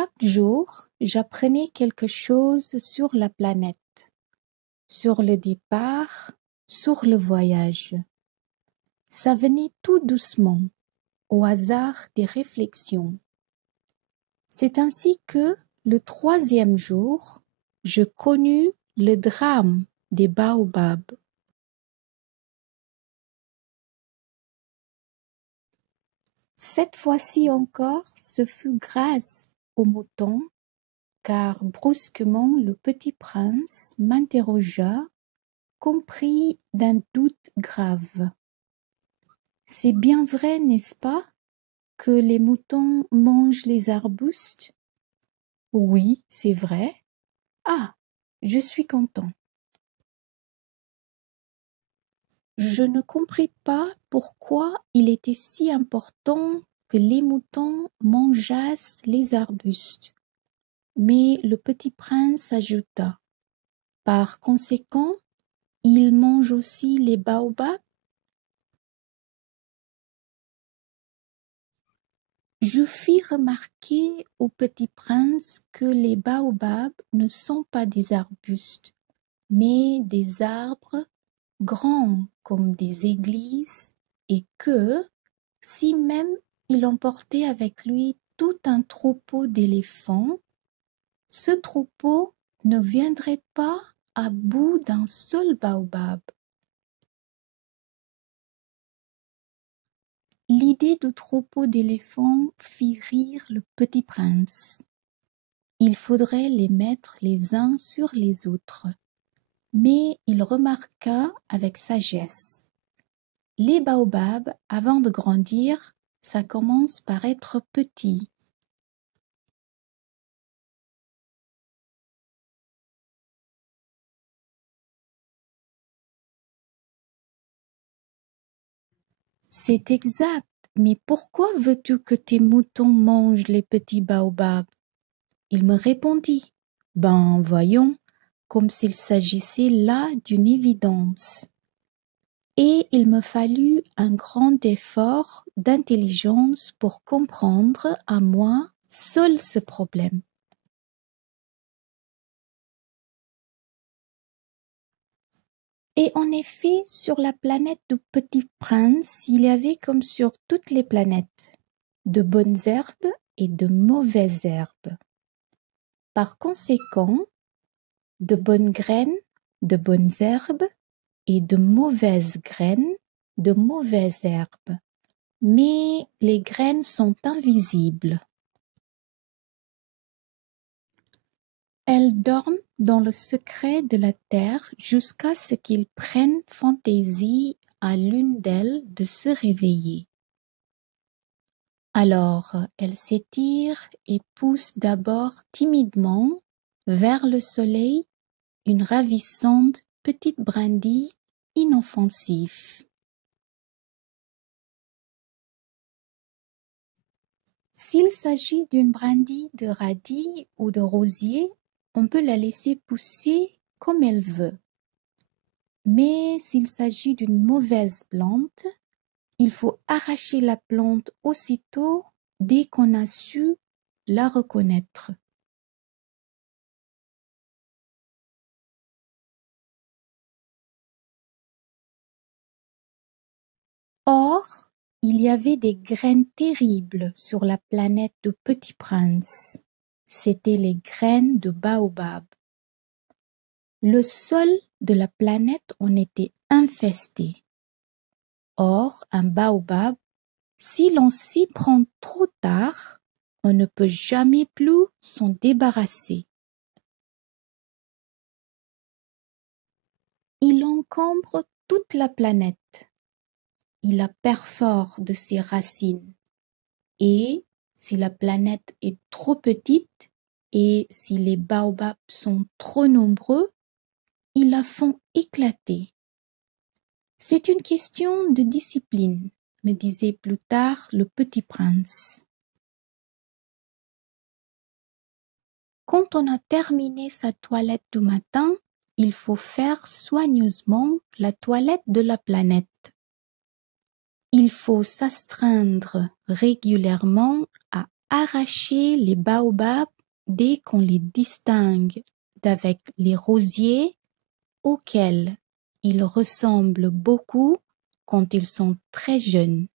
Chaque jour, j'apprenais quelque chose sur la planète, sur le départ, sur le voyage. Ça venait tout doucement, au hasard des réflexions. C'est ainsi que, le troisième jour, je connus le drame des baobabs. Cette fois-ci encore, ce fut grâce aux moutons, car brusquement le petit prince m'interrogea, compris d'un doute grave. C'est bien vrai, n'est-ce pas, que les moutons mangent les arbustes? Oui, c'est vrai. Ah, je suis content. Je ne compris pas pourquoi il était si important que les moutons mangeassent les arbustes. Mais le petit prince ajouta: par conséquent, ils mangent aussi les baobabs? Je fis remarquer au petit prince que les baobabs ne sont pas des arbustes, mais des arbres grands comme des églises, et que, si même il emportait avec lui tout un troupeau d'éléphants, ce troupeau ne viendrait pas à bout d'un seul baobab. L'idée du troupeau d'éléphants fit rire le petit prince. Il faudrait les mettre les uns sur les autres. Mais il remarqua avec sagesse: les baobabs, avant de grandir, ça commence par être petit. C'est exact, mais pourquoi veux-tu que tes moutons mangent les petits baobabs? Il me répondit: ben voyons, comme s'il s'agissait là d'une évidence. Et il me fallut un grand effort d'intelligence pour comprendre à moi seul ce problème. Et en effet, sur la planète du Petit Prince, il y avait, comme sur toutes les planètes, de bonnes herbes et de mauvaises herbes. Par conséquent, de bonnes graines, de bonnes herbes, et de mauvaises graines, de mauvaises herbes. Mais les graines sont invisibles. Elles dorment dans le secret de la terre jusqu'à ce qu'il prenne fantaisie à l'une d'elles de se réveiller. Alors elles s'étirent et poussent d'abord timidement vers le soleil une ravissante petite brindille inoffensive. S'il s'agit d'une brindille de radis ou de rosier, on peut la laisser pousser comme elle veut. Mais s'il s'agit d'une mauvaise plante, il faut arracher la plante aussitôt dès qu'on a su la reconnaître. Or, il y avait des graines terribles sur la planète du Petit Prince. C'étaient les graines de baobab. Le sol de la planète en était infesté. Or, un baobab, si l'on s'y prend trop tard, on ne peut jamais plus s'en débarrasser. Il encombre toute la planète. Il la perfore de ses racines. Et si la planète est trop petite et si les baobabs sont trop nombreux, ils la font éclater. C'est une question de discipline, me disait plus tard le petit prince. Quand on a terminé sa toilette du matin, il faut faire soigneusement la toilette de la planète. Il faut s'astreindre régulièrement à arracher les baobabs dès qu'on les distingue d'avec les rosiers auxquels ils ressemblent beaucoup quand ils sont très jeunes.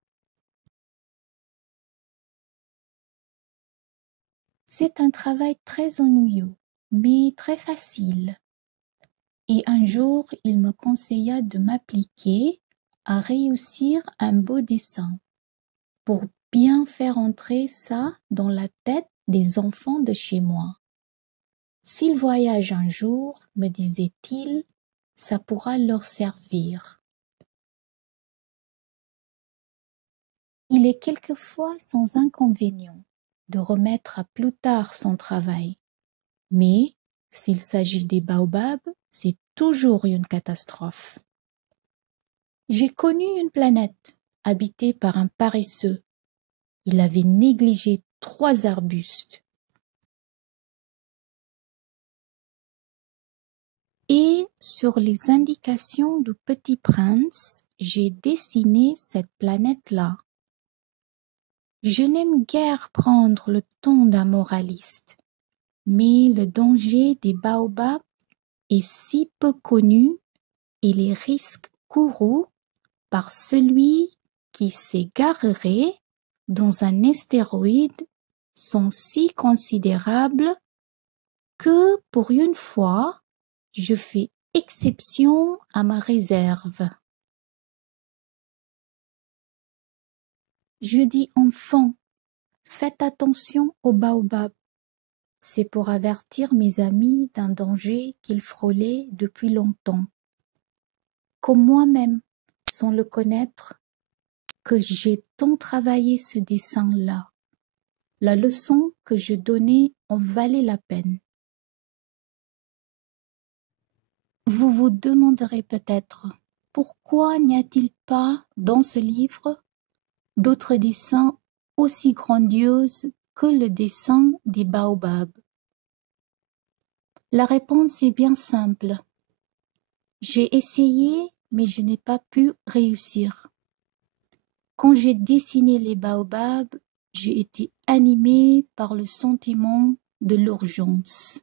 C'est un travail très ennuyeux, mais très facile. Et un jour, il me conseilla de m'appliquer à réussir un beau dessin pour bien faire entrer ça dans la tête des enfants de chez moi. S'ils voyagent un jour, me disait-il, ça pourra leur servir. Il est quelquefois sans inconvénient de remettre à plus tard son travail, mais s'il s'agit des baobabs, c'est toujours une catastrophe. J'ai connu une planète habitée par un paresseux. Il avait négligé 3 arbustes. Et sur les indications du Petit Prince, j'ai dessiné cette planète-là. Je n'aime guère prendre le ton d'un moraliste, mais le danger des baobabs est si peu connu et les risques courus par celui qui s'égarerait dans un astéroïde sont si considérables que, pour une fois, je fais exception à ma réserve. Je dis enfants, faites attention aux baobabs. C'est pour avertir mes amis d'un danger qu'ils frôlaient depuis longtemps. Comme moi-même, sans le connaître, que j'ai tant travaillé ce dessin-là. La leçon que je donnais en valait la peine. Vous vous demanderez peut-être pourquoi n'y a-t-il pas dans ce livre d'autres dessins aussi grandioses que le dessin des baobabs? La réponse est bien simple. J'ai essayé, mais je n'ai pas pu réussir. Quand j'ai dessiné les baobabs, j'ai été animée par le sentiment de l'urgence.